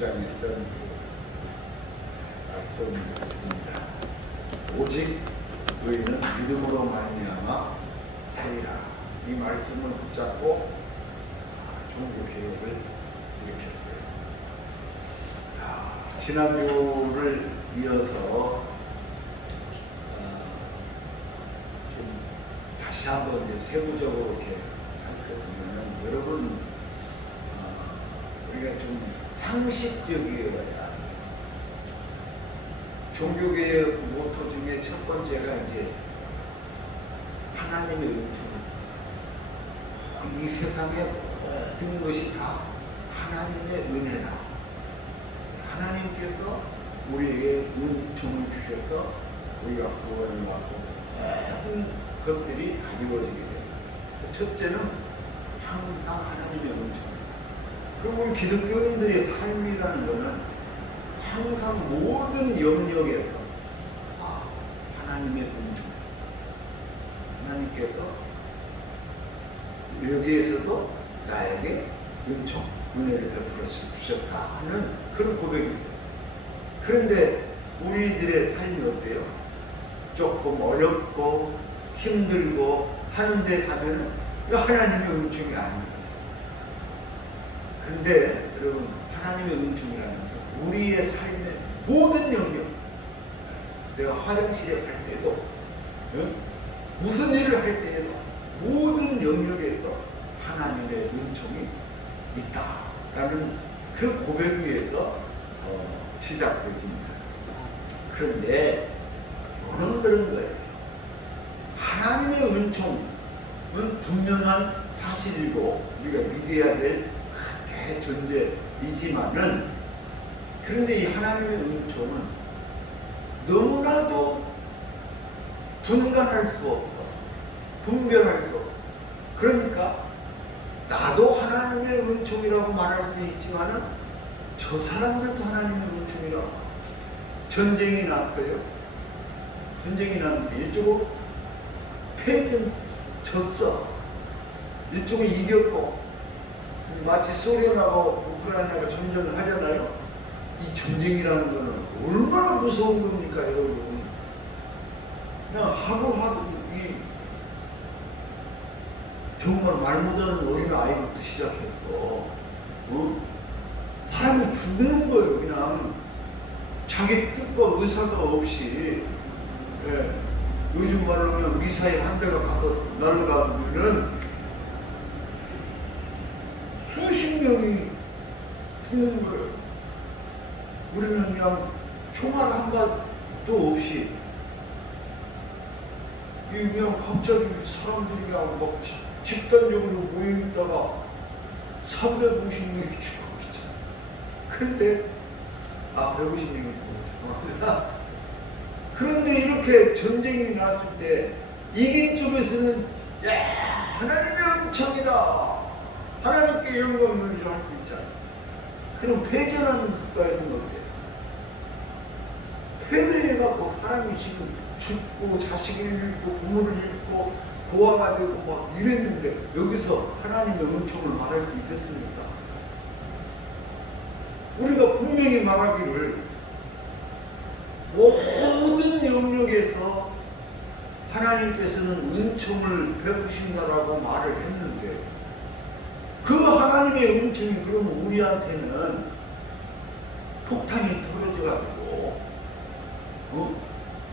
주장했던 말씀입니다. 오직 너희는 믿음으로 말미암아 살리라. 이 말씀을 붙잡고 종교개혁을 일으켰어요. 지난주를 이어서 좀 다시 한번 이제 세부적으로 이렇게 살펴보면 여러분 우리가 좀 상식적이어야 합니다. 종교개혁 모토 중에 첫 번째가 이제 하나님의 은총. 이 세상의 모든 것이 다 하나님의 은혜다. 하나님께서 우리에게 은총을 주셔서 우리가 구원을 받고 모든 것들이 다 이루어지게 돼요. 첫째는 항상 하나님의 은총. 그리고 우리 기독교인들의 삶이라는 것은 항상 모든 영역에서 하나님의 은총. 하나님께서 여기에서도 나에게 은총, 은혜를 베풀어 주셨다 하는 그런 고백이 있어요. 그런데 우리들의 삶이 어때요? 조금 어렵고 힘들고 하는데 가면은 하나님의 은총이 아닙니다. 그런데 여러분, 하나님의 은총이라는 게 우리의 삶의 모든 영역, 내가 화장실에 갈 때도 무슨 일을 할 때에도 모든 영역에서 하나님의 은총이 있다라는 그 고백 위에서 시작됩니다. 그런데 이거는 그런 거예요. 하나님의 은총은 분명한 사실이고 우리가 믿어야 될 대전제이지만은, 그런데 이 하나님의 은총은 너무나도 분간할 수 없어. 분별할 수 없어. 그러니까 나도 하나님의 은총이라고 말할 수 있지만은 저 사람들도 하나님의 은총이라고. 전쟁이 났어요. 전쟁이 났는데 이쪽은 패전 졌어. 이쪽은 이겼고, 마치 소련하고 우크라이나가 전쟁을 하잖아요. 이 전쟁이라는 거는 얼마나 무서운 겁니까, 여러분. 그냥 하루 이 정말 말 못하는 어린 아이부터 시작해서 사람이 죽는 거예요. 그냥 자기 뜻과 의사가 없이. 요즘 말로 하면 미사일 한 대가 가서 날아가면은 수십 명이 죽는 거예요. 우리는 그냥 총알 한 발도 없이 그냥 갑자기 사람들이 그냥 막 집단적으로 모여있다가 350명이 죽고 있잖아요. 그런데 150명이 죄송합니다. 그런데 이렇게 전쟁이 났을 때 이긴 쪽에서는 하나님의 은총이다, 하나님께 영광을 할 수 있잖아요. 그럼 패전하는 국가에서는 어때요? 패배해갖고 사람이 지금 죽고 자식을 잃고 부모를 잃고 고아가 되고 막 이랬는데 여기서 하나님의 은총을 말할 수 있겠습니까? 우리가 분명히 말하기를 모든 영역에서 하나님께서는 은총을 베푸신다라고 말을 했는데, 그 하나님의 은총이 그러면 우리한테는 폭탄이 터져가지고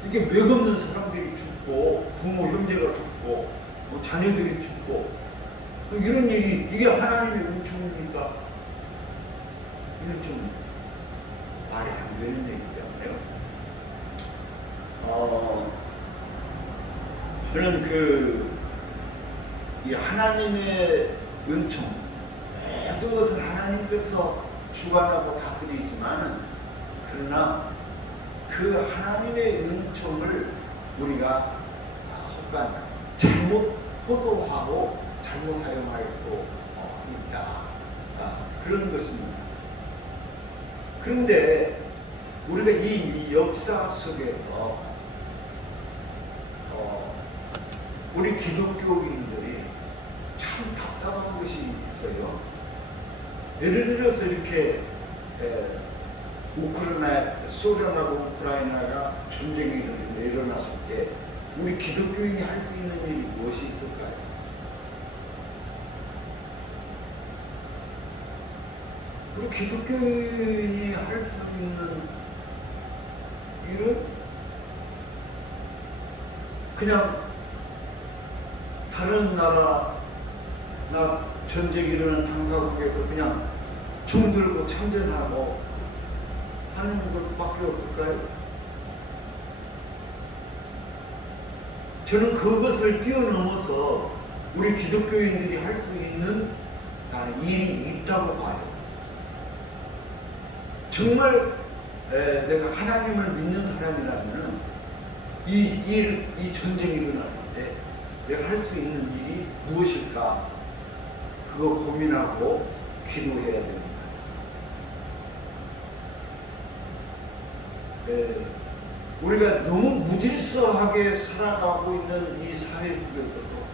이게 맥 없는 사람들이 죽고 부모 형제가 죽고 자녀들이 죽고 이런 일이, 이게 하나님의 은총입니까? 이건 좀 말이 안 되는 얘기잖아요. 저는 이 하나님의 은총, 모든 것을 하나님께서 주관하고 다스리지만은, 그러나 그 하나님의 은총을 우리가 혹간 잘못 호도하고 잘못 사용할 수 있다. 그런 것입니다. 그런데 우리가 이 역사 속에서 우리 기독교인들이 참 답답한 것이 있어요. 예를 들어서 이렇게 소련하고 우크라이나가 전쟁이 일어났을 때 우리 기독교인이 할 수 있는 일이 무엇이 있을까요? 우리 기독교인이 할 수 있는 일은 그냥 다른 나라 전쟁이 일어난 당사국에서 그냥 총 들고 참전하고 하는 것밖에 없을까요? 저는 그것을 뛰어넘어서 우리 기독교인들이 할 수 있는 일이 있다고 봐요. 정말 내가 하나님을 믿는 사람이라면 이 전쟁이 일어났을 때 내가 할 수 있는 일이 무엇일까? 그거 고민하고 기도해야 됩니다. 우리가 너무 무질서하게 살아가고 있는 이 사회 속에서도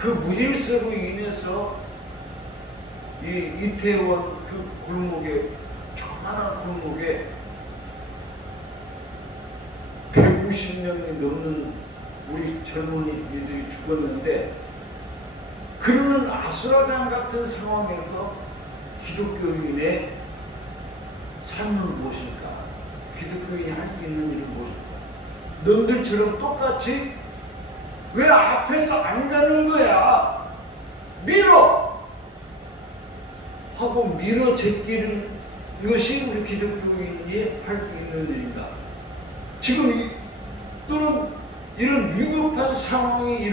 그 무질서로 인해서 이 이태원 그 골목에, 조그마한 골목에 150명이 넘는 우리 젊은이들이 죽었는데, 그러는 아수라장 같은 상황에서 기독교인의 삶은 무엇일까? 기독교인이 할 수 있는 일은 무엇일까? 너희들처럼 똑같이 왜 앞에서 안 가는 거야? 밀어! 하고 밀어 제끼는 것이 우리 기독교인이 할 수 있는 일입니다. 지금 또는 이런 위급한 상황이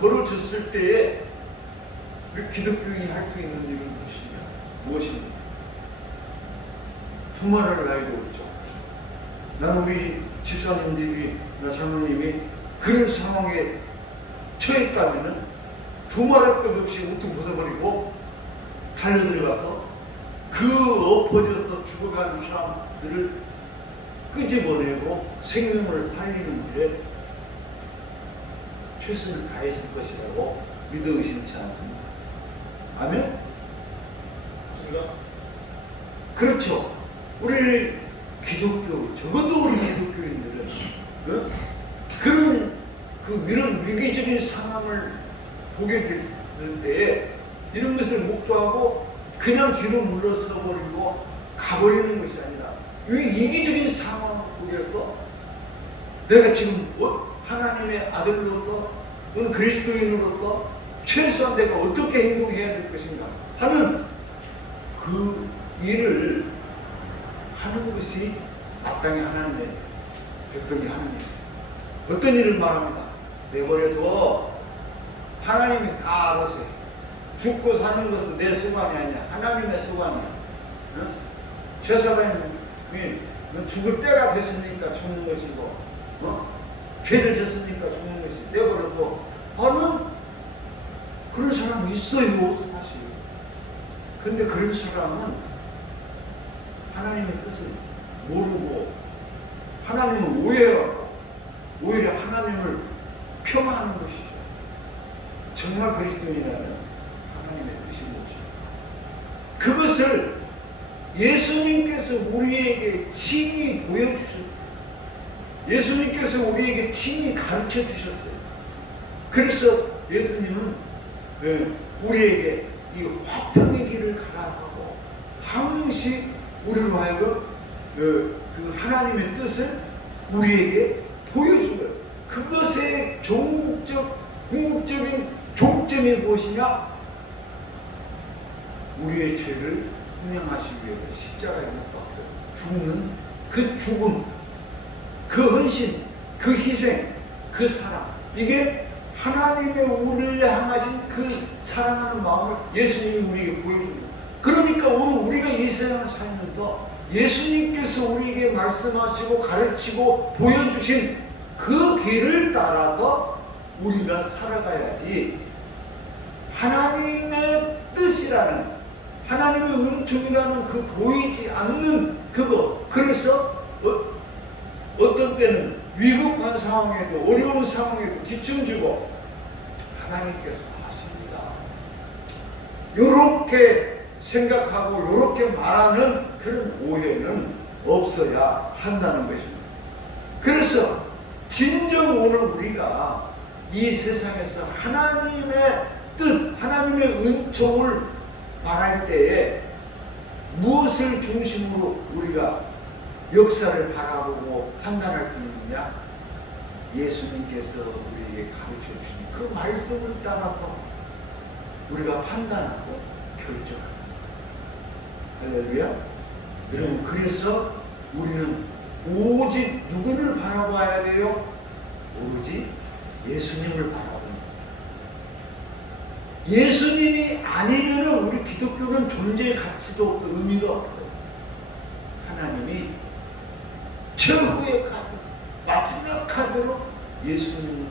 벌어졌을 때에 우리 기독교인이 할 수 있는 일은 무엇입니까? 두말할 나이도 없죠. 나는 우리 집사님들이나 장로님이 그런 상황에 처했다면은 두말할 것 없이 우뚝 벗어버리고 달려들어가서 그 엎어져서 죽어가는 사람들을 끄집어내고 생명을 살리는 일에 최선을 다했을 것이라고 믿어 의심치 않습니다. 아멘? 맞습니다. 그렇죠. 우리 기독교, 적어도 우리 기독교인들은 이런 위기적인 상황을 보게 되는 때에 이런 것을 목도하고 그냥 뒤로 물러서 버리고 가버리는 것이 아니라 이 위기적인 상황 속에서 내가 지금 하나님의 아들로서 또는 그리스도인으로서 최소한 내가 어떻게 행동해야 될 것인가 하는 그 일을 하는 것이 마땅히 하나님의 백성이 하는 일. 어떤 일을 말합니다. 내버려둬. 하나님이 다 알아서 해. 죽고 사는 것도 내 수관이 아니야. 하나님의 수관이야. 응? 제사장이 죽을 때가 됐으니까 죽는 것이고, 죄를 졌으니까 죽는 것이 내버려둬 하는 그런 사람이 있어요, 사실. 근데 그런 사람은 하나님의 뜻을 모르고 하나님을 오해하고 오히려 하나님을 폄하하는 것이죠. 정말 그리스도인이라면 하나님의 뜻이 무엇이죠? 그것을 예수님께서 우리에게 친히 보여주셨어요. 예수님께서 우리에게 친히 가르쳐 주셨어요. 그래서 예수님은 우리에게 이 화평의 길을 가라 하고 항시 우리로 하여금 그 하나님의 뜻을 우리에게 보여주고요. 그것의 궁극적인 종점이 무엇이냐? 우리의 죄를 분양하시기 위해서 십자가에 못 박고 죽는 그 죽음, 그 헌신, 그 희생, 그 사랑, 이게 하나님의 우리를 향하신 그 사랑하는 마음을 예수님이 우리에게 보여줍니다. 그러니까 오늘 우리가 이 세상을 살면서 예수님께서 우리에게 말씀하시고 가르치고 보여주신 그 길을 따라서 우리가 살아가야지, 하나님의 뜻이라는, 하나님의 은총이라는 그 보이지 않는 그거, 그래서 어떤 때는 위급한 상황에도 어려운 상황에도 뒤춤지고 하나님께서 하십니다. 요렇게 생각하고 이렇게 말하는 그런 오해는 없어야 한다는 것입니다. 그래서 진정 오늘 우리가 이 세상에서 하나님의 뜻, 하나님의 은총을 말할 때에 무엇을 중심으로 우리가 역사를 바라보고 판단할 수 있느냐? 예수님께서 우리에게 가르쳐 주신 그 말씀을 따라서 우리가 판단하고 결정합니다. 할렐루야. 여러분, 그래서 우리는 오직 누구를 바라봐야 돼요? 오로지 예수님을 바라봅니다. 예수님이 아니면 우리 기독교는 존재의 가치도 없고 의미가 없어요. 하나님이 최후의 카드, 마지막 카드로 예수님을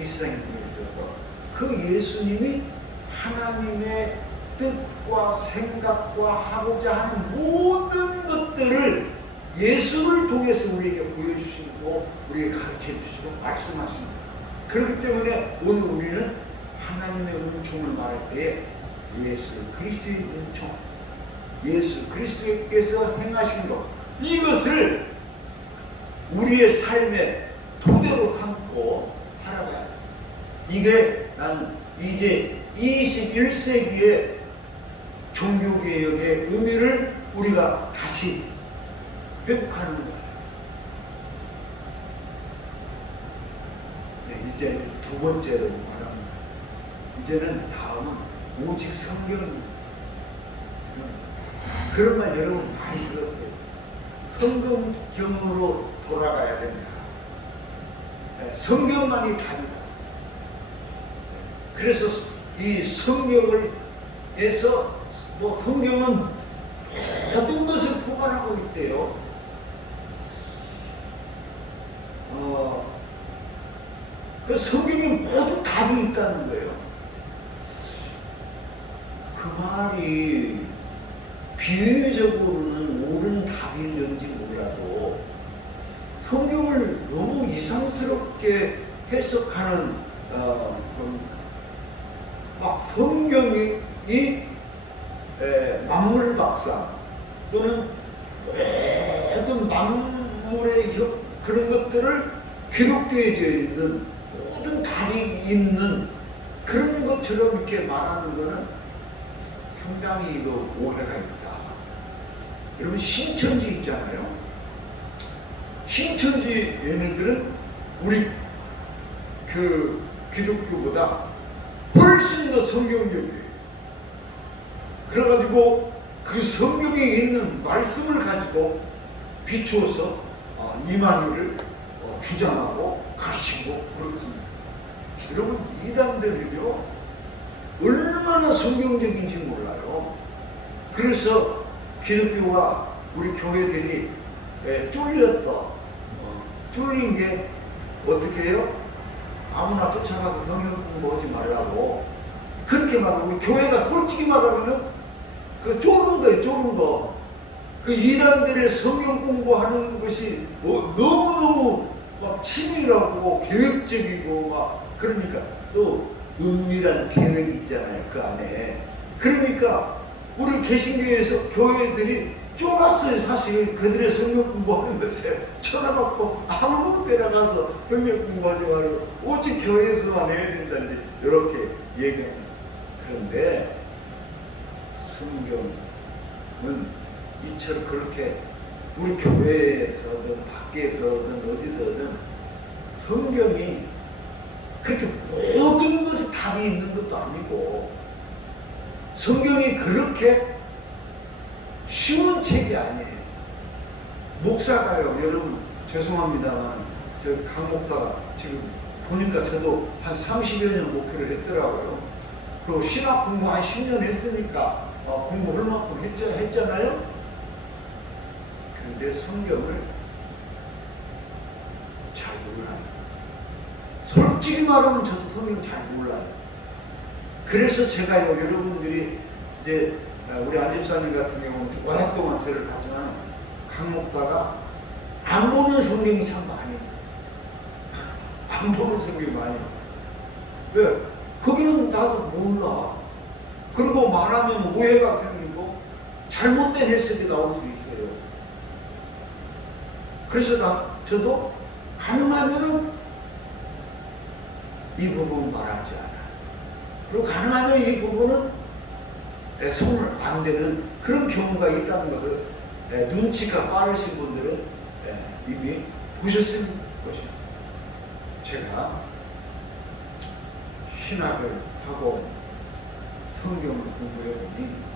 이 세상에 보내주셔서 그 예수님이 하나님의 뜻과 생각과 하고자 하는 모든 것들을 예수를 통해서 우리에게 보여주시고 우리에게 가르쳐 주시고 말씀하십니다. 그렇기 때문에 오늘 우리는 하나님의 은총을 말할 때에 예수 그리스도의 은총, 예수 그리스도께서 행하신 것, 이것을 우리의 삶의 토대로 삼고 살아가야 돼. 이게 난 이제 21세기의 종교개혁의 의미를 우리가 다시 회복하는 거예요. 네, 이제 두 번째로 말합니다. 이제는 다음은 오직 성경입니다. 그런 말 여러분 많이 들었어요. 성경으로 돌아가야 된다. 네, 성경만이 답이다. 그래서 이 성경을 해서 성경은 모든 것을 포괄하고 있대요. 그 성경에 모든 답이 있다는 거예요. 그 말이 비유적으로는 옳은 답이든지 몰라도 성경을 너무 이상스럽게 해석하는 막 성경이 만물 박사 또는 모든 만물의 그런 것들을 기록되어져 있는 모든 답이 있는 그런 것처럼 이렇게 말하는 것은 상당히 오해가 있다. 여러분 신천지 있잖아요. 신천지 얘네들은 우리 그 기독교보다 훨씬 더 성경적이에요. 그래가지고 그 성경에 있는 말씀을 가지고 비추어서 이만희를 주장하고 가르치고 그렇습니다. 여러분 이단들은요 얼마나 성경적인지 몰라요. 그래서 기독교와 우리 교회들이 쫄렸어. 쫄린 게 어떻게 해요? 아무나 쫓아가서 성경 공부하지 말라고 그렇게 말하고, 교회가 솔직히 말하면은 그 쫄은 거예요. 쫄은 거. 그 이단들의 성경 공부하는 것이 너무너무 막 치밀하고 계획적이고 막 그러니까 또 은밀한 계획이 있잖아요. 그 안에. 그러니까 우리 개신교에서 교회들이 쫄았어요. 사실 그들의 성경 공부하는 것에 쳐다봤고 아무 데나 가서 성경 공부하지 말고 오직 교회에서만 해야 된다는데 이렇게 얘기합니다. 그런데 성경은 이처럼 그렇게 우리 교회에서든 밖에서든 어디서든 성경이 그렇게 모든 것에 답이 있는 것도 아니고 성경이 그렇게 쉬운 책이 아니에요. 목사가요. 여러분 죄송합니다만 저 강 목사가 지금 보니까 저도 한 30여 년 목표를 했더라고요. 그리고 신학 공부 한 10년 했으니까 공부할 만큼 했잖아요. 그런데 성경을 잘 몰라요. 솔직히 말하면 저도 성경 잘 몰라요. 그래서 제가요, 여러분들이 이제 우리 안 집사님 같은 경우는 오랫동안 저를 하지만 강 목사가 안 보는 성경이 참 많이 있어요. 안 보는 성경이 많이 있어요. 왜? 거기는 나도 몰라. 그리고 말하면 오해가 생기고 잘못된 해석이 나올 수 있어요. 그래서 저도 가능하면은 이 부분 말하지 않아. 그리고 가능하면 이 부분은 손을 안 대는 그런 경우가 있다는 것을 눈치가 빠르신 분들은 이미 보셨을 것이에요. 제가 신학을 하고 성경을 공부해보니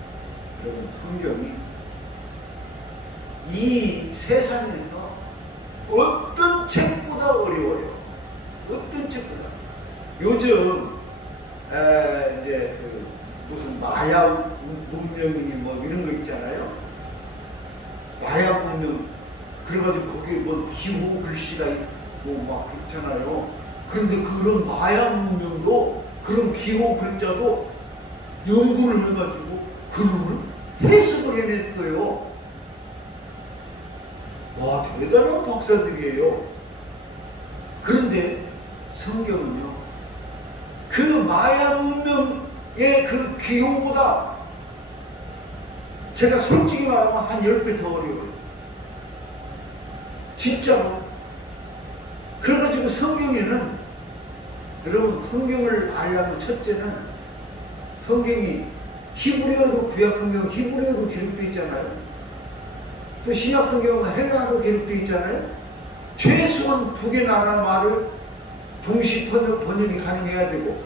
여러분 성경이 이 세상에서 어떤 책보다 어려워요. 어떤 책보다. 요즘 이제 그 무슨 마약 문명이니 뭐 이런 거 있잖아요. 마약 문명 그래가지고 거기에 뭐 기호 글씨가 있고 막 그렇잖아요. 그런데 그런 마약 문명도 그런 기호 글자도 연구를 해가지고 그놈을 해석을 해냈어요. 와, 대단한 박사들이에요. 그런데 성경은요, 그 마야 문명의 그 기호보다 제가 솔직히 말하면 한 10배 더 어려워요. 진짜로. 그래가지고 성경에는, 여러분 성경을 알려면 첫째는 성경이 히브리어도 구약 성경 히브리어도 기록되어 있잖아요. 또 신약 성경은 헬라어로 기록되어 있잖아요. 최소한 2개 나라 말을 동시 번역이 가능해야 되고,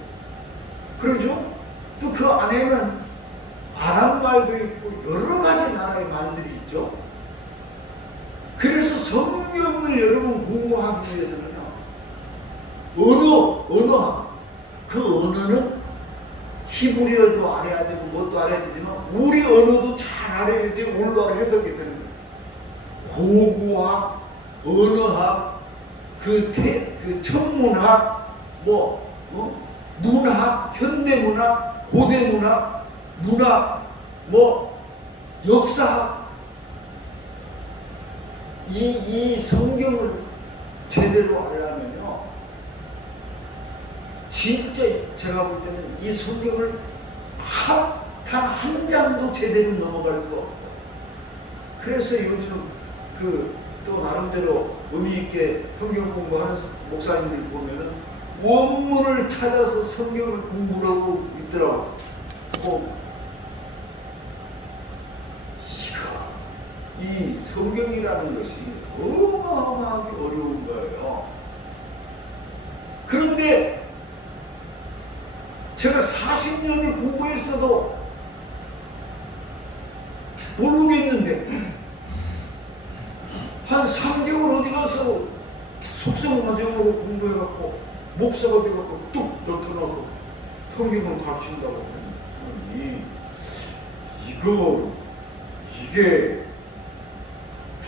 그러죠? 또 그 안에는 아랍 말도 있고 여러 가지 나라의 말들이 있죠. 그래서 성경을 여러분 공부하기 위해서는요, 언어학, 그 언어는 히브리어도 알아야 되고 뭣도 알아야 되지만 우리 언어도 잘 알아야지 올바로 해석이 되는 거예요. 고고학, 언어학, 그 천문학, 문학, 현대문학, 고대문학, 문학, 역사학, 이 성경을 제대로 알려면요, 진짜 제가 볼 때는 이 성경을 단 한 장도 제대로 넘어갈 수가 없어요. 그래서 요즘 또 나름대로 의미있게 성경 공부하는 목사님들 보면은 원문을 찾아서 성경을 공부하고 있더라고요. 이 성경이라는 것이 어마어마하게 어려운 거예요. 그런데 제가 40년을 공부했어도 모르겠는데 한 3개월 어디 가서 숙성 과정으로 공부해갖고 목사가 돼갖고 뚝 나타나서 성경을 가르친다고 하니 이게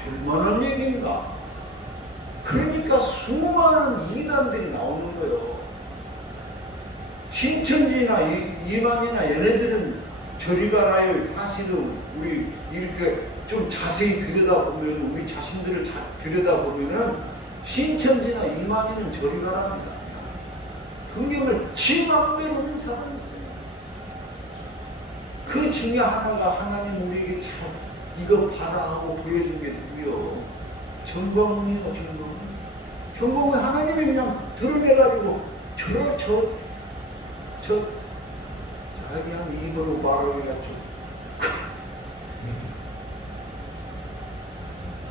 될만한 얘기인가? 그러니까 수많은 이단들이 나오는 거예요. 신천지나 이만이나 얘네들은 저리 가라요. 사실은 우리 이렇게 좀 자세히 들여다보면, 우리 자신들을 들여다보면은 신천지나 이만희는 저리 가랍니다. 성경을 지 맘대로 하는 사람이 있어요. 그 중에 하나가 하나님 우리에게 참 이거 봐라 하고 보여준 게 누구요? 정광훈이요. 정광훈 하나님이 그냥 드러내가지고 그냥 입으로 말하기가 좀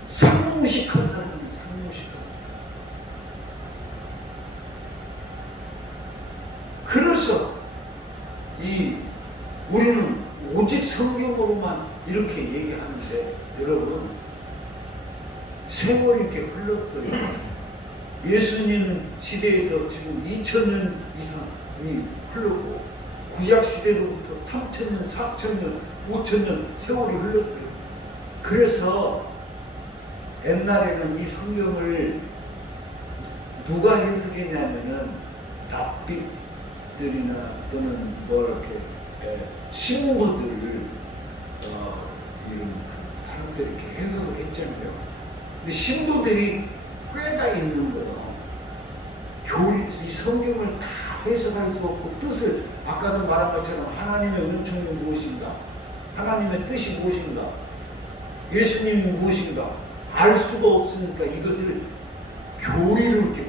상무식한 사람입니다. 상무식한. 그래서 우리는 오직 성경으로만 이렇게 얘기하는데, 여러분 세월이 이렇게 흘렀어요. 예수님 시대에서 지금 2000년 이상이 흘렀고, 구약 시대로부터 3000년, 4000년, 5000년 세월이 흘렀어요. 그래서 옛날에는 이 성경을 누가 해석했냐면은 랍비들이나 또는 이렇게 신부들을 이런 사람들이 이렇게 해석을 했잖아요. 근데 신부들이 꽤나 있는 거예요. 이 성경을 다 해석할 수 없고 뜻을, 아까도 말한 것처럼 하나님의 은총이 무엇인가, 하나님의 뜻이 무엇인가? 예수님이 무엇인가? 알 수가 없으니까 이것을 교리로 이렇게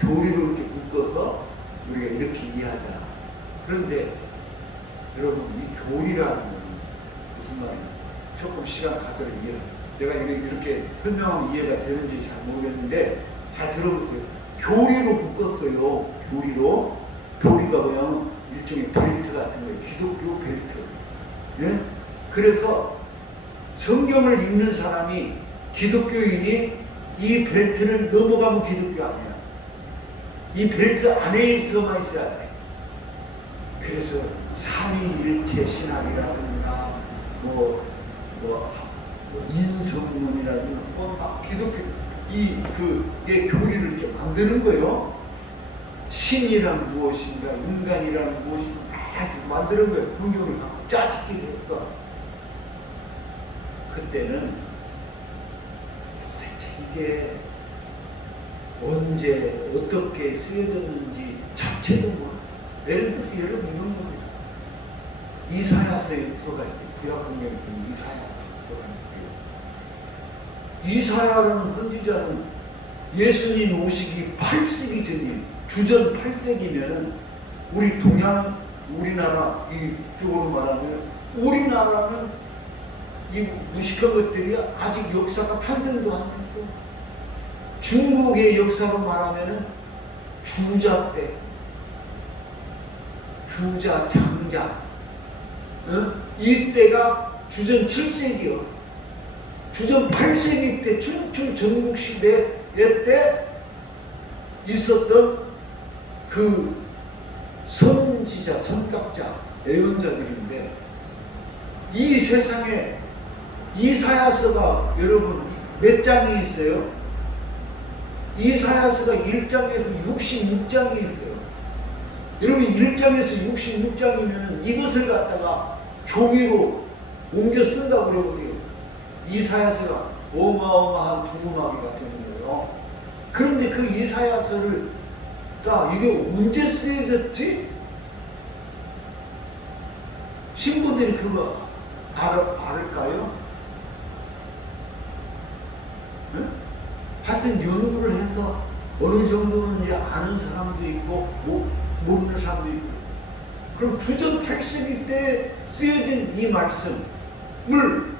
교리로 이렇게 묶어서 우리가 이렇게 이해하자. 그런데 여러분, 이 교리라는 건 무슨 말이냐? 조금 시간 갖도록 내가 이렇게 설명하면 이해가 되는지 잘 모르겠는데 잘 들어보세요. 교리로 묶었어요. 교리가 뭐냐면 일종의 벨트 같은 거예요. 기독교 벨트. 예? 그래서 성경을 읽는 사람이, 기독교인이 이 벨트를 넘어가면 기독교 아니야. 이 벨트 안에 있어만 있어야 돼. 그래서 삼위일체 신학이라든가 인성론이라든가 기독교 이 교리를 이렇게 만드는 거예요. 신이란 무엇인가, 인간이란 무엇인가 막 만드는 거예요. 성경을 막 짜집게 됐어. 그때는 도대체 이게 언제 어떻게 쓰여졌는지 자체도 몰라. 예를 들어서 여러분 이런 겁니다. 이사야서가 있어요. 구약 성경에 보면 이사야서가 있어요. 이사야라는 선지자는 예수님 오시기 8세기 전인 주전 8세기면은 우리 동양 우리나라 이쪽으로 말하면 우리나라는 이 무식한 것들이 아직 역사가 탄생도 안 했어. 중국의 역사로 말하면은 주자 때, 주자 장자, 이때가 주전 7세기요. 주전 8세기 때 춘추 전국시대 때 있었던 그 선지자, 선각자, 예언자들인데 이 세상에 이사야서가 여러분 몇 장이 있어요? 이사야서가 1장에서 66장이 있어요. 여러분 1장에서 66장이면 이것을 갖다가 종이로 옮겨 쓴다고 그래보세요. 이사야서가 어마어마한 두루마기가 되는 거예요. 그런데 그 이사야서를 이게 언제 쓰여졌지? 신부들이 그거 알을까요? 네? 하여튼 연구를 해서 어느 정도는 이제 아는 사람도 있고 모르는 사람도 있고. 그럼 주전 8세기 때 쓰여진 이 말씀을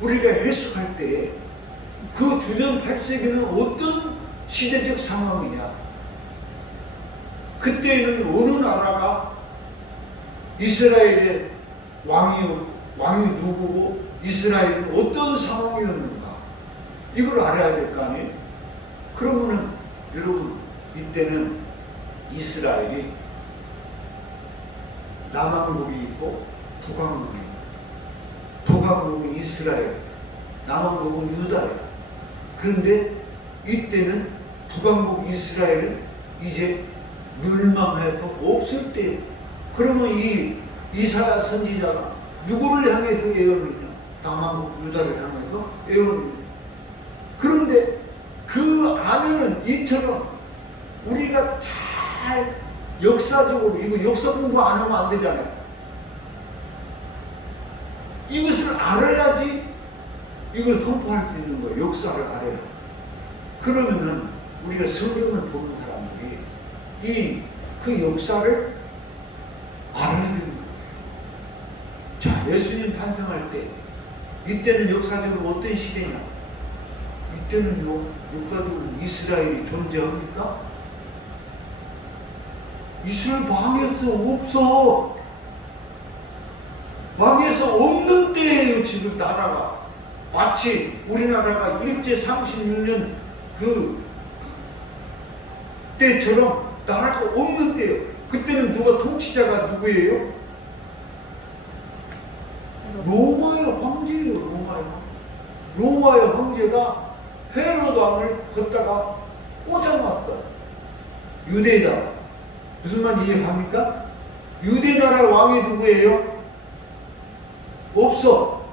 우리가 해석할 때 그 주전 8세기는 어떤 시대적 상황이냐? 그때는 어느 나라가 이스라엘의 왕이 누구고 이스라엘은 어떤 상황이었는가? 이걸 알아야 될 거 아니에요? 그러면은 여러분 이때는 이스라엘이 남왕국이 있고 북왕국이 있고 북왕국은 이스라엘, 남왕국은 유다예요. 그런데 이때는 북왕국 이스라엘은 이제 멸망해서 없을 때, 그러면 이 이사야 선지자가 누구를 향해서 예언했냐? 남왕국 유다를 향해서 예언했냐? 그런데 그 안에는 이처럼 우리가 잘 역사적으로, 이거 역사 공부 안 하면 안 되잖아요. 이것을 알아야지 이걸 선포할 수 있는 거예요. 역사를 알아야. 그러면은 우리가 성경을 보는 사람들이 그 역사를 알아야 되는 거예요. 자, 예수님 탄생할 때 이때는 역사적으로 어떤 시대냐? 이때는 역사적으로 이스라엘이 존재합니까? 이스라엘 망했어? 없어. 망해서 없는 때예요. 지금 나라가 마치 우리나라가 일제 36년 그 때처럼 나라가 없는 때예요. 그때는 누가 통치자가 누구예요? 로마의 황제예요. 로마의 황제가 헤로드 왕을 걷다가 꽂아놨어. 유대나라. 무슨 말인지 이해합니까? 유대나라 왕이 누구예요? 없어.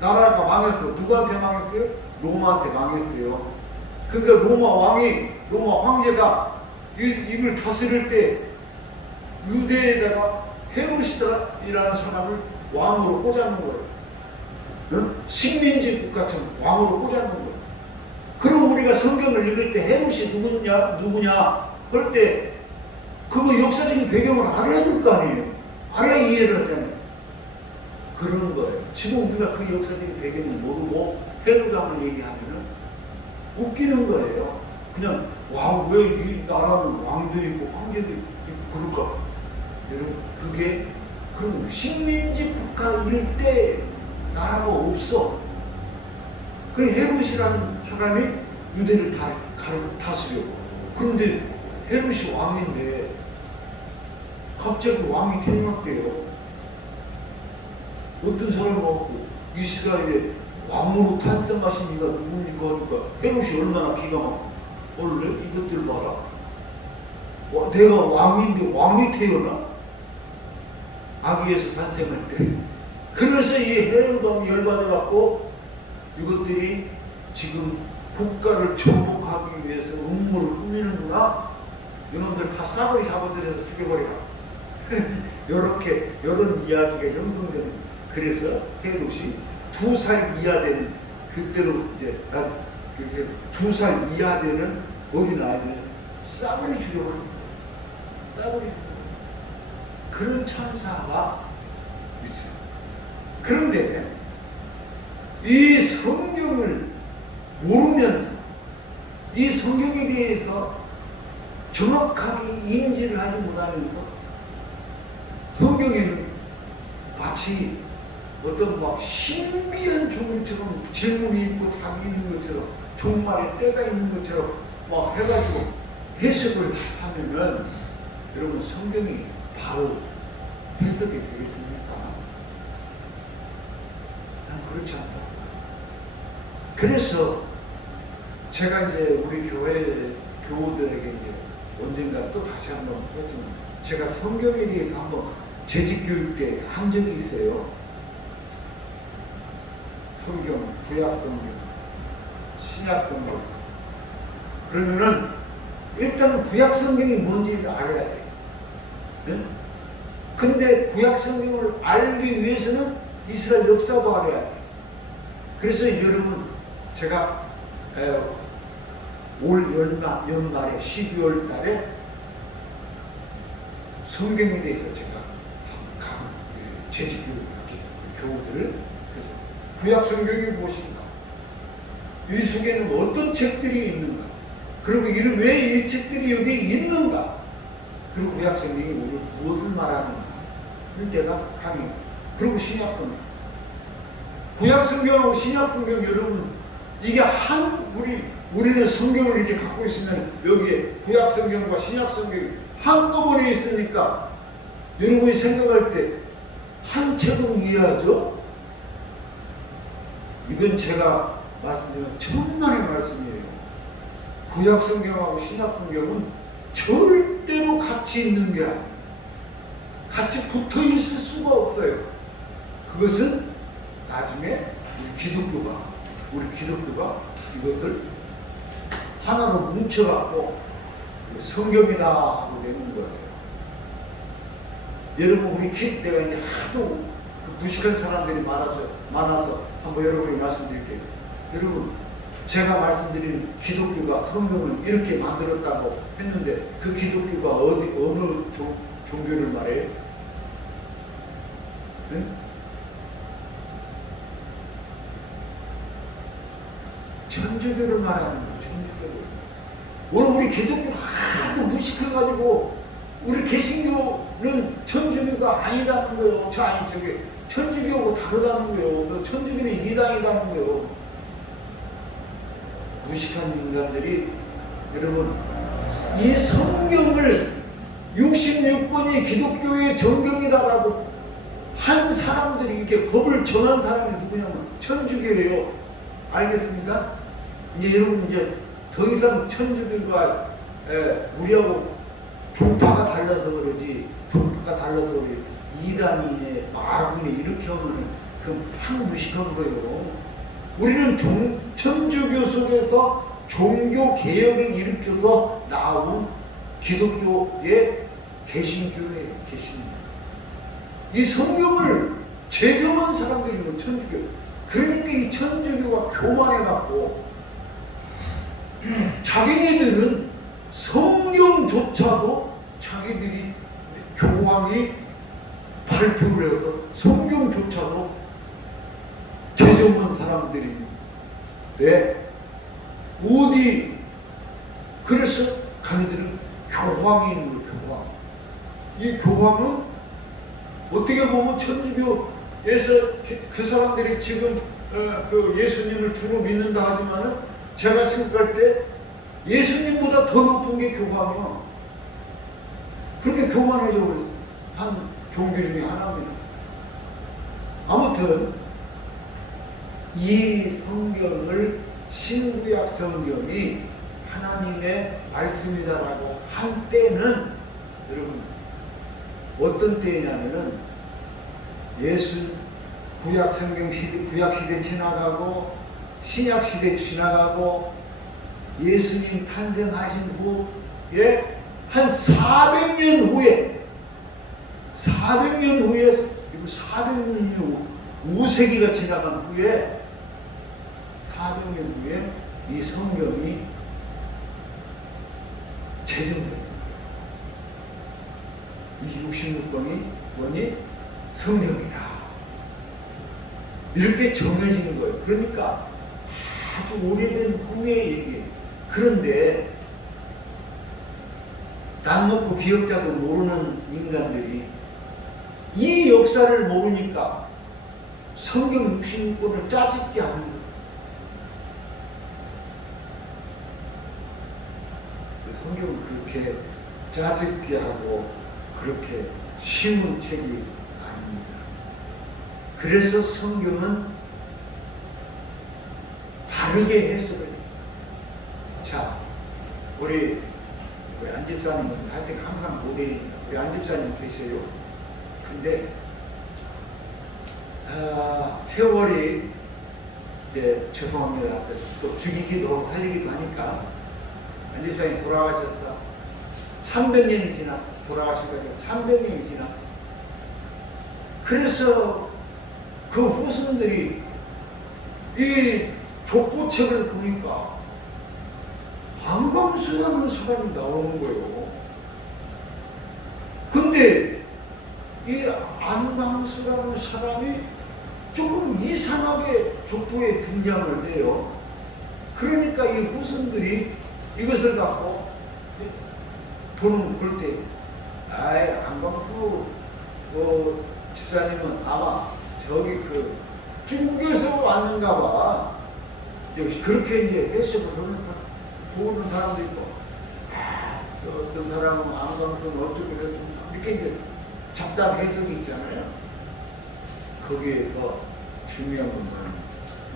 나라가 망했어. 누구한테 망했어요? 로마한테 망했어요. 그러니까 로마 황제가 이걸 다스릴 때 유대에다가 헤롯이라는 사람을 왕으로 꽂아놓은 거예요. 응? 식민지 국가처럼 왕으로 꽂아놓은 거예요. 그럼 우리가 성경을 읽을 때 헤롯이 누구냐 할 때 그거 역사적인 배경을 알아야 될 거 아니에요. 알아야 이해를 하잖아요. 그런 거예요. 지금 우리가 그 역사적인 배경을 모르고 헤롯 왕을 얘기하면은 웃기는 거예요. 그냥 와, 왜 이 나라는 왕도 있고 황제도 있고 그럴까? 여러분, 그게 그럼 식민지 국가일 때 나라가 없어. 그 헤롯이라는 사람이 유대를 다스려. 그런데 헤롯이 왕인데 갑자기 왕이 퇴임할게요. 어떤 사람이 와서 이스라엘에 왕으로 탄생하신 이가 누굽니까 하니까 헤롯이 얼마나 기가 막혀. 원래 이것들 봐라. 내가 왕인데 왕이 태어나? 아기에서 탄생할 때. 그래서 이 헤롯 왕이 열받아갖고 이것들이 지금 국가를 정복하기 위해서 음모를 꾸미는구나. 이놈들 다 싸그리 잡아들여서 죽여버리라. 이런 이야기가 형성되는. 그래서 헤롯이 2살 이하 되는, 그때로 이제 2살 이하 되는 어린 아이들 싸그리 죽여버립니다. 싸그리. 그런 참사가 있어요. 그런데 이 성경을 모르면서 이 성경에 대해서 정확하게 인지를 하지 못하면서 성경에는 마치 어떤 막 신비한 종교처럼 질문이 있고 답이 있는 것처럼 종말에 때가 있는 것처럼 막 해가지고 해석을 하면은 여러분 성경이 바로 해석이 되겠습니까? 난 그렇지 않다. 그래서 제가 이제 우리 교회 교우들에게 이제 언젠가 또 다시 한번 했지만 제가 성경에 대해서 한번 재직교육 때 한 적이 있어요. 성경, 구약 성경, 신약 성경. 그러면은 일단 구약 성경이 뭔지를 알아야 돼. 네? 근데 구약 성경을 알기 위해서는 이스라엘 역사도 알아야 돼. 그래서 여러분 제가 올 연말에 12월 달에 성경에 대해서 제가 재직교육을 하겠습니다. 교우들을. 그래서 구약 성경이 무엇인가? 이 속에는 어떤 책들이 있는가? 그리고 왜 이 책들이 여기 있는가? 그리고 구약 성경이 오늘 무엇을 말하는가? 이때가 강의. 그리고 신약 성경. 구약 성경하고 신약 성경 여러분 이게 우리는 성경을 이렇게 갖고 있으면 여기에 구약 성경과 신약 성경이 한꺼번에 있으니까 여러분이 생각할 때 한 책으로 이해하죠? 이건 제가 말씀드리는 천만의 말씀이에요. 구약 성경하고 신약 성경은 절대로 같이 있는 게 아니에요. 같이 붙어 있을 수가 없어요. 그것은 나중에 우리 기독교가 이것을 하나로 뭉쳐갖고 성경이다 하고 되는 거예요. 여러분 내가 이제 하도 무식한 사람들이 많아서 한번 여러분이 말씀드릴게요. 여러분 제가 말씀드린 기독교가 성경을 이렇게 만들었다고 했는데 그 기독교가 어느 종교를 말해요? 네? 천주교를 말하는 거예요. 천주교를. 오늘 우리 기독교가 하도 무식해가지고 우리 개신교는 천주교가 아니다는 거예요. 천주교하고 다르다는 거예요. 천주교는 이단이라는 거예요. 무식한 인간들이 여러분 이 성경을 66권이 기독교의 정경이다라고 한 사람들이 이렇게 법을 정한 사람이 누구냐면 천주교예요. 알겠습니까? 이제 여러분 이제 더 이상 천주교가 우리하고 종파가 달라서 그러지 이단이네 마귀네 이렇게 하면은 그 상무식한 거예요. 우리는 천주교 속에서 종교 개혁을 일으켜서 나온 기독교의 개신교예요. 개신. 이 성경을 제정한 사람들이고 천주교. 그러니까 이 천주교가 교만해갖고 자기네들은 성경조차도 자기들이 교황이 발표를 해서 성경조차도 제정한 사람들인데 어디 그래서 자기들은 교황이 있는 거예요. 교황. 이 교황은 어떻게 보면 천주교에서 그 사람들이 지금 그 예수님을 주로 믿는다 하지만은 제가 생각할 때 예수님보다 더 높은 게 교황이요. 그렇게 교만해져 버렸어요. 한 종교 중에 하나입니다. 아무튼 이 성경을 신구약 성경이 하나님의 말씀이다라고 한 때는 여러분 어떤 때냐면은 예수 구약 성경 시대, 구약 시대 지나가고 신약 시대 지나가고 예수님 탄생하신 후에 한 400년 후에 400년 후에 그리고 400년 후 5세기가 지나간 후에 400년 후에 이 성경이 제정되는 거예요. 이 66권이 성경이다. 이렇게 정해지는 거예요. 그러니까 아주 오래된 후의 얘기예요. 그런데 남 먹고 기억자도 모르는 인간들이 이 역사를 모르니까 성경 66권을 짜집기 하는 거예요. 성경을 그렇게 짜집기 하고 그렇게 쉬운 책이 아닙니다. 그래서 성경은 다르게 해석을 해요. 자, 우리 안집사님은 하여튼 항상 모델이니까 우리 안집사님 계세요. 근데 세월이 이제 죄송합니다. 또 죽이기도 하고 살리기도 하니까 안집사님 돌아가셨어. 300년이 지났어. 돌아가시가지고 300년이 지났어. 그래서 그 후손들이 이 족보책을 보니까 안광수라는 사람이 나오는 거예요. 근데 이 안광수라는 사람이 조금 이상하게 족보에 등장을 해요. 그러니까 이 후손들이 이것을 갖고 보는 볼 때, 아이 안광수 집사님은 아마 저기 그 중국에서 왔는가 봐. 그렇게 이제 해석을 하면서 보는 사람도 있고, 어떤 사람은 안광수는 어쩌고 이렇게 이제 잡다한 해석이 있잖아요. 거기에서 중요한 것은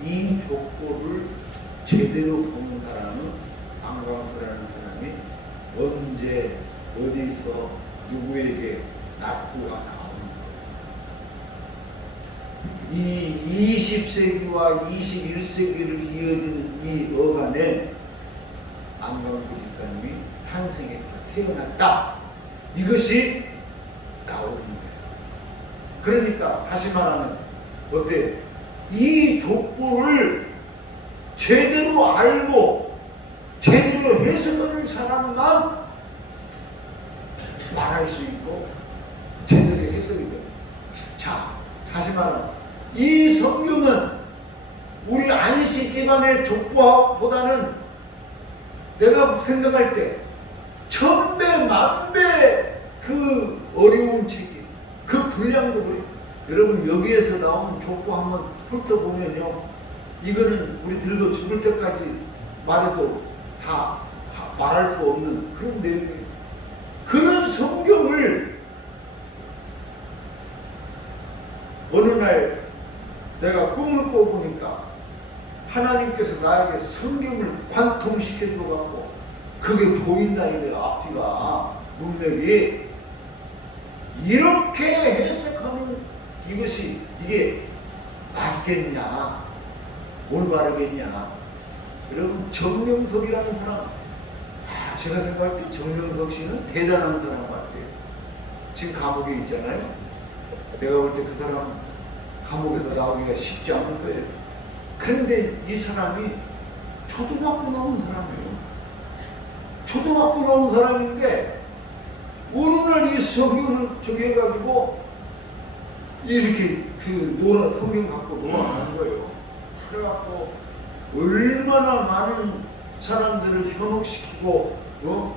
이 족보를 제대로 보는 사람은 안광수라는 사람이 언제 어디서 누구에게 낙구가 나오는 거예요. 이 20세기와 21세기를 이어지는 이 어간에 안광수 집사님이 탄생했다, 태어났다, 이것이 나오는 거예요. 그러니까 다시 말하면 어때? 이 족보를 제대로 알고 제대로 해석하는 사람만 말할 수 있고 제대로 해석이 돼요. 자, 다시 말하면 이 성경은 우리 안씨 집안의 족보보다는 내가 생각할 때 1000배, 1000배 그 어려운 책이 그 분량도 그래요. 여러분 여기에서 나오는 족보 한번 훑어보면요, 이거는 우리 늙어 죽을 때까지 말해도 다 말할 수 없는 그런 내용이에요. 그런 성경을 어느 날 내가 꿈을 꿔보니까 하나님께서 나에게 성경을 관통시켜 줘갖고 그게 보인다 이거야. 앞뒤가 문맥이 이렇게 해석하는 이것이 이게 맞겠냐, 올바르겠냐. 여러분 정명석이라는 사람, 제가 생각할 때 정명석 씨는 대단한 사람 같아요. 지금 감옥에 있잖아요. 내가 볼 때 그 사람 감옥에서 나오기가 쉽지 않을 거예요. 그런데 이 사람이 초등학교 나온 사람이에요. 초등학교 나온 사람인데 어느 날 이 성경을 저기 해가지고 이렇게 성경 갖고 놀아가는 거예요. 그래갖고 얼마나 많은 사람들을 현혹시키고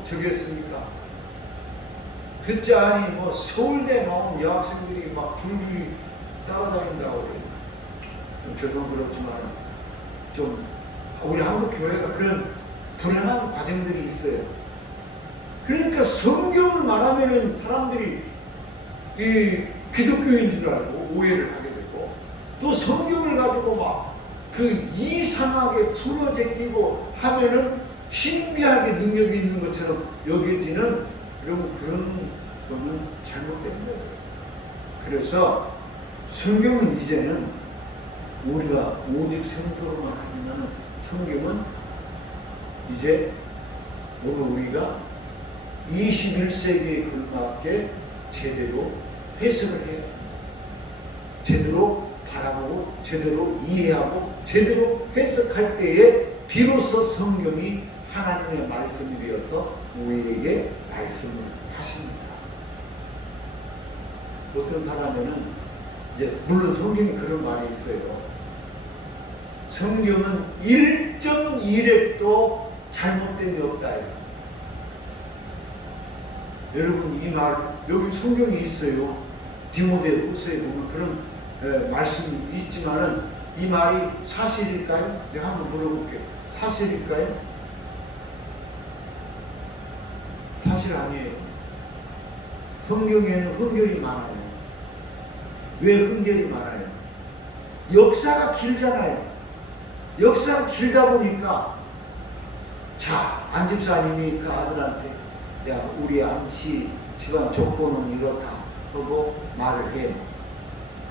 저기 했습니까? 듣지 않니 뭐 서울대 나온 여학생들이 막 줄줄이 따라다닌다고 그래요. 좀 죄송스럽지만 좀 우리 한국 교회가 그런 불행한 과정들이 있어요. 그러니까 성경을 말하면은 사람들이 이 기독교인 줄 알고 오해를 하게 되고, 또 성경을 가지고 막 이상하게 풀어제끼고 하면은 신비하게 능력이 있는 것처럼 여겨지는 그런 거는 잘못된 거예요. 그래서 성경은 이제는 우리가 오직 생소로만 하지만 성경은 이제 오늘 우리가 21세기에 걸맞게 제대로 해석을 해요. 제대로 바라보고 제대로 이해하고 제대로 해석할 때에 비로소 성경이 하나님의 말씀이 되어서 우리에게 말씀을 하십니다. 어떤 사람에는 이제 물론 성경에 그런 말이 있어요. 성경은 1.1획도 잘못된 게 없다. 여러분 이 말 여기 성경이 있어요. 디모데 후서에 보면 그런 말씀이 있지만은 이 말이 사실일까요? 내가 한번 물어볼게요. 사실일까요? 사실 아니에요. 성경에는 흠결이 많아요. 왜 흠결이 많아요? 역사가 길잖아요. 역사가 길다 보니까 자, 안 집사님이 그 아들한테 야, 우리 안씨 집안 조건은 이렇다 하고 말을 해.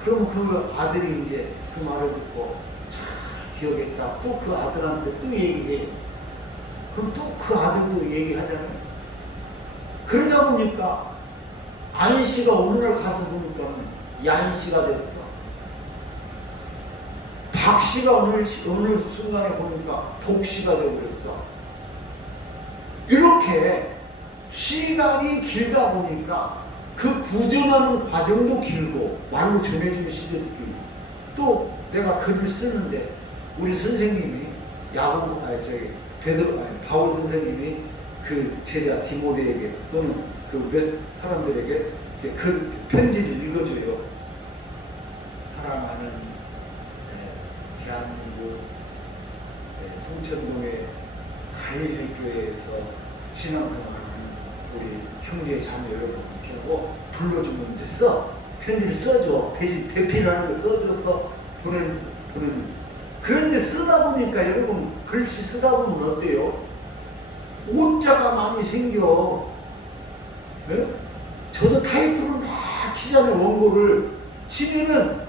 그럼 그 아들이 이제 그 말을 듣고 잘 기억했다. 또 그 아들한테 또 얘기해. 그럼 또 그 아들도 얘기하잖아요. 그러다 보니까 안씨가 어느 날 가서 보니까 얀씨가 됐어. 박씨가 어느 순간에 보니까 복씨가 되어버렸어. 이렇게 시간이 길다 보니까 그 구전하는 과정도 길고 말로 전해주는 시대도 길고, 또 내가 글을 쓰는데 우리 선생님이 바울 선생님이 그 제자 디모데에게 또는 그 몇 사람들에게 그 편지를 읽어줘요. 사랑하는 대한민국 송천동의 갈릴리 교회에서 신앙생활하는 우리 형제 자매 여러분 이렇게 하고 불러주면 이제 편지를 써줘. 대신 대피를 하는 거 써줘서 보내는. 그런데 쓰다 보니까 여러분 글씨 쓰다 보면 어때요? 오자가 많이 생겨. 네? 저도 타이프를 막 치잖아요. 원고를 치면은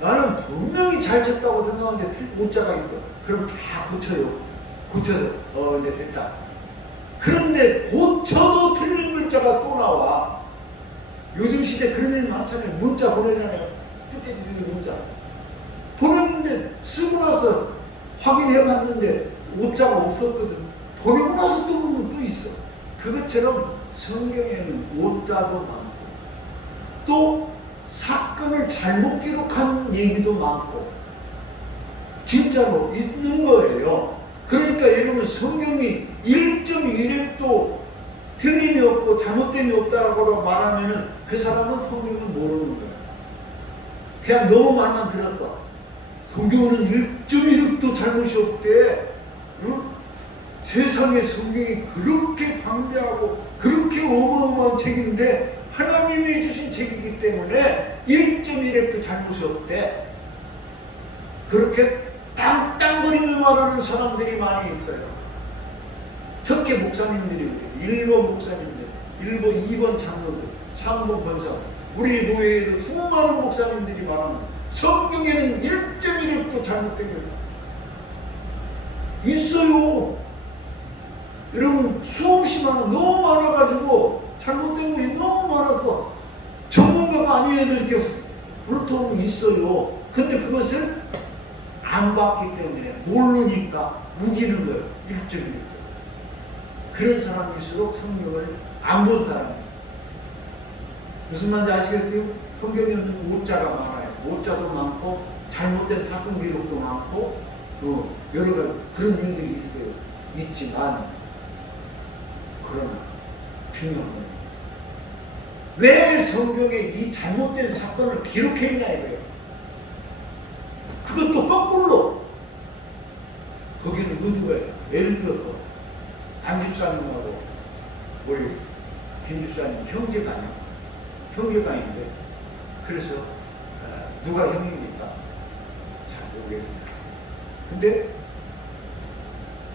나는 분명히 잘 쳤다고 생각하는데 오자가 있어. 그럼 다 고쳐서 이제 됐다. 그런데 고쳐도 틀린 글자가 또 나와. 요즘 시대 그런 일 많잖아요. 문자 보내잖아요. 뚜띠띠 문자 보냈는데 쓰고 나서 확인해 봤는데 오자가 없었거든. 보내고 나서 또 보면 또 있어. 그것처럼 성경에는 오자도 많고 또 사건을 잘못 기록한 얘기도 많고 진짜로 있는 거예요. 그러니까 여러분 성경이 1.1획도 틀림이 없고 잘못됨이 없다고 말하면은 그 사람은 성경을 모르는 거예요. 그냥 너무 말만 들었어. 성경은 1.1획도 잘못이 없대. 응? 세상에 성경이 그렇게 방대하고 그렇게 어마어마한 책인데 하나님이 주신 책이기 때문에 1.1획도 잘못이 없대. 그렇게 땅땅거리며 말하는 사람들이 많이 있어요. 특히 목사님들이 그래요. 1번 목사님들, 1번, 2번 장로들, 3번 권사, 우리 노예에도 수많은 목사님들이 말합니다. 성경에는 1.1획도 잘못된 거예요. 있어요. 여러분 수없이 너무 많아가지고 잘못된 것이 너무 많아서 전문가가 아니에도 이렇게 훑어보면 있어요. 근데 그것을 안 봤기 때문에 모르니까 우기는 거예요. 일적으로. 그런 사람일수록 성경을 안 본 사람이에요. 무슨 말인지 아시겠어요? 성경에는 오자가 많아요. 오자도 많고 잘못된 사건 기록도 많고 여러 가지 그런 일들이 있어요. 있지만 그러나 중요한 건 왜 성경에 이 잘못된 사건을 기록했냐 이거예요. 그것도 거꾸로 거기는 의도가 있어요. 예를 들어서 안 집사님하고 우리 김 집사님 형제간인데 그래서 누가 형입니까? 자 모르겠습니다. 근데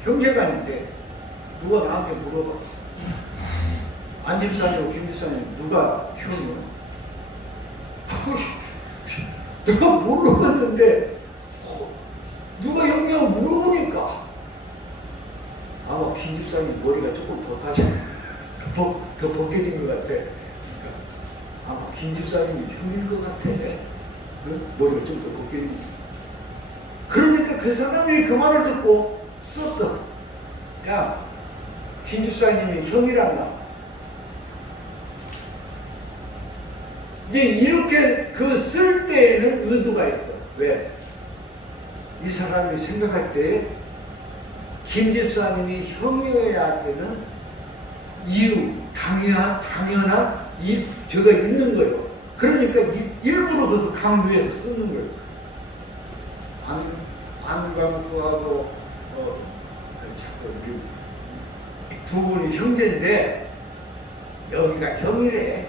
형제간인데 누가 나한테 물어봐. 안 집사님하고 김 집사님 누가 형이요? 내가 모르겠는데 누가 형이냐고 물어보니까 아마 김 집사님 머리가 조금 더 벗겨진 것 같아. 그러니까 아마 김 집사님이 형일 것 같아. 머리가 좀 더 벗겨진. 그러니까 그 사람이 그 말을 듣고 썼어. 야, 김 집사님이 형이란다. 이제 이렇게 그 쓸 때에는 의도가 있어. 왜? 이 사람이 생각할 때 김 집사님이 형이어야 되는 이유, 당연한 저가 있는 거예요. 그러니까 일부러 그것을 강조해서 쓰는 거예요. 안광수하고 자꾸 두 분이 형제인데 여기가 형이래.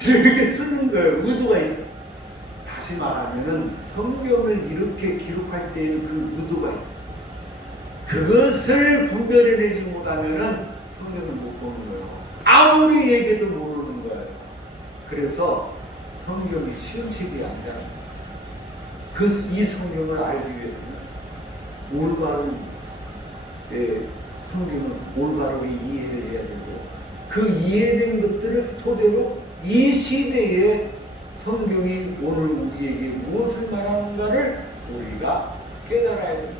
이렇게 쓰는 거예요. 의도가 있어. 다시 말하면은 성경을 이렇게 기록할 때에는 그 의도가 있어. 그것을 분별해내지 못하면은 성경을 못 보는 거예요. 아무리 얘기해도 모르는 거예요. 그래서 성경이 쉬운 책이 아니라 이 성경을 알기 위해서는 올바른 성경을 올바르게 이해를 해야 되고 그 이해된 것들을 토대로 이 시대에 성경이 오늘 우리에게 무엇을 말하는가를 우리가 깨달아야 됩니다.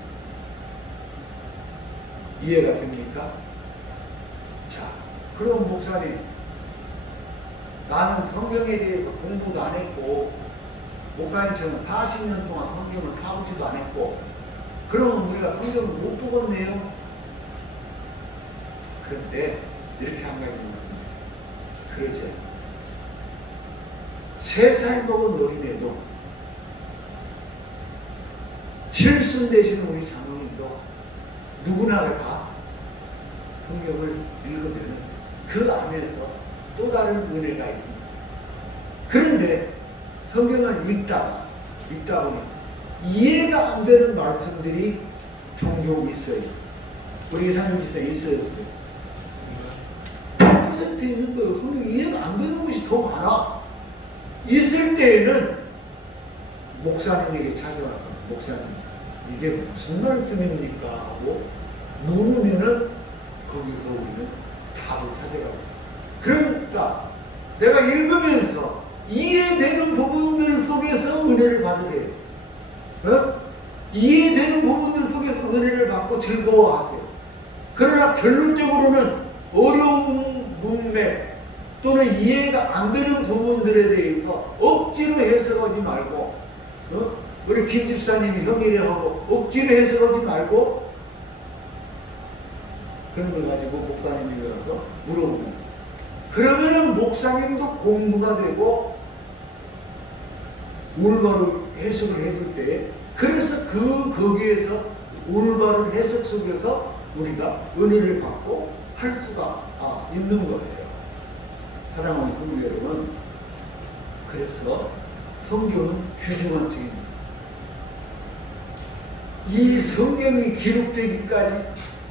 이해가 됩니까? 자, 그럼 목사님, 나는 성경에 대해서 공부도 안 했고 목사님처럼 40년 동안 성경을 파보지도 안 했고 그러면 우리가 성경을 못 보겠네요. 그런데 이렇게 한 가지 묻습니다. 그러지 않습니다. 3살 먹은 어린애도 7순 되시는 우리 장로님도 누구나 다 성경을 읽으면 그 안에서 또 다른 은혜가 있습니다. 그런데 성경을 읽다 보니 이해가 안 되는 말씀들이 종종 있어요. 우리 이사님 집사에 있어요. 그 있는 거예요. 성경 이해가 안 되는 것이 더 많아. 있을 때에는 목사님에게 찾아와서 목사님 이게 무슨 말씀입니까? 하고 물으면은 거기서 우리는 답을 찾아가고 있어요. 그러니까 내가 읽으면서 이해되는 부분들 속에서 은혜를 받으세요. 이해되는 부분들 속에서 은혜를 받고 즐거워하세요. 그러나 결론적으로는 어려운 문맥 또는 이해가 안 되는 부분들에 대해서 억지로 해석하지 말고 우리 김 집사님이 형이래 하고 억지로 해석하지 말고 그런 걸 가지고 목사님이 가서 물어보는 그러면은 목사님도 공부가 되고 올바로 해석을 해줄 때 그래서 거기에서 올바른 해석 속에서 우리가 은혜를 받고 할 수가 있는 거예요. 사랑하는 성도 여러분, 그래서 성경은 귀중한 책입니다. 이 성경이 기록되기까지,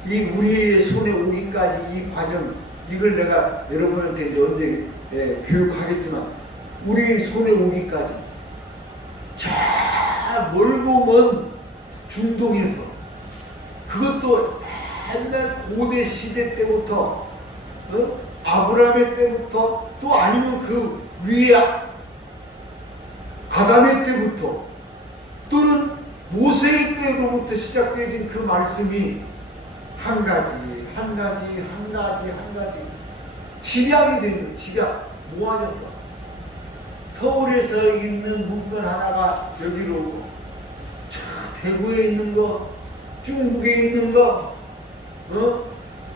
이 우리의 손에 오기까지 이 과정, 이걸 내가 여러분한테 이제 언제 교육하겠지만, 우리 손에 오기까지 저 멀고 먼 중동에서 그것도 옛날 고대 시대 때부터 아브라함의 때부터 또 아니면 그 위에 아담의 때부터 또는 모세의 때로부터 시작되어진 그 말씀이 한 가지 집약이 되는 집약 모아졌어. 서울에서 있는 문건 하나가 여기로 오고, 대구에 있는 거, 중국에 있는 거,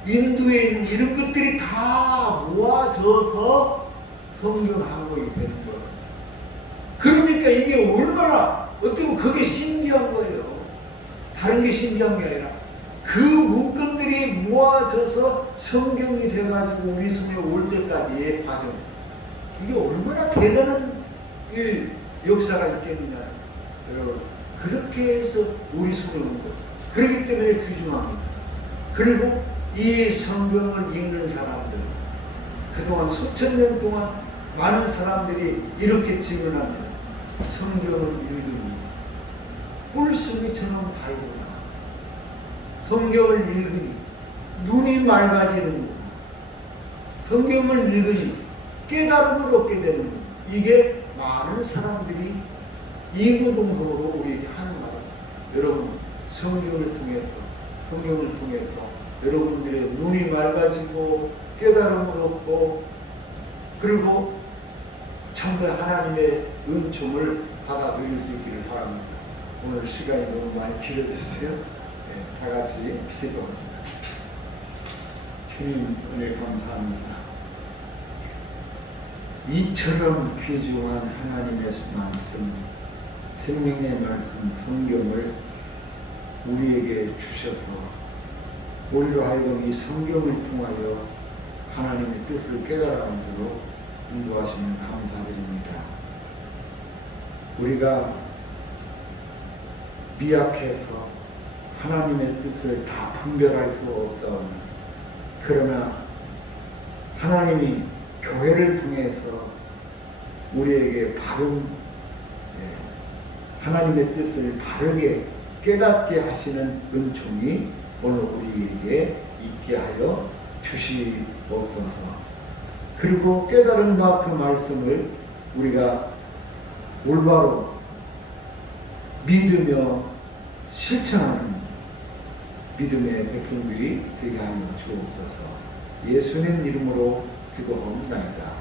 인도에 있는 이런 것들이 다 모아져서 성경학원이 되는 거예요. 그러니까 이게 얼마나 어떻게 보면 그게 신기한 거예요. 다른 게 신기한 게 아니라 그 문건들이 모아져서 성경이 돼가지고 우리 손에 올 때까지의 과정, 이게 얼마나 대단한 역사가 있겠느냐. 여러분, 그렇게 해서 우리 손에 온 거예요. 그렇기 때문에 귀중합니다. 그리고 이 성경을 읽는 사람들, 그동안 수천 년 동안 많은 사람들이 이렇게 증언합니다. 성경을 읽으니 꿀송이처럼 달구나. 성경을 읽으니 눈이 맑아지는구나. 성경을 읽으니 깨달음을 얻게 되는, 이게 많은 사람들이 인구동성으로 우리에게 하는 말입니다. 여러분, 성경을 통해서 여러분들의 눈이 맑아지고 깨달음을 얻고, 그리고 참으로 하나님의 은총을 받아들일 수 있기를 바랍니다. 오늘 시간이 너무 많이 길어졌어요. 다 같이 기도합니다. 주님, 은혜 감사합니다. 이처럼 귀중한 하나님의 말씀, 생명의 말씀, 성경을 우리에게 주셔서 우리로 하여금 이 성경을 통하여 하나님의 뜻을 깨달아오도록 인도하시면 감사드립니다. 우리가 미약해서 하나님의 뜻을 다 분별할 수 없사오니, 그러나 하나님이 교회를 통해서 우리에게 바른 하나님의 뜻을 바르게 깨닫게 하시는 은총이 오늘 우리에게 있게 하여 주시옵소서. 그리고 깨달은 바 그 말씀을 우리가 올바로 믿으며 실천하는 믿음의 백성들이 되게 하여 주옵소서. 예수님 이름으로 기도합니다.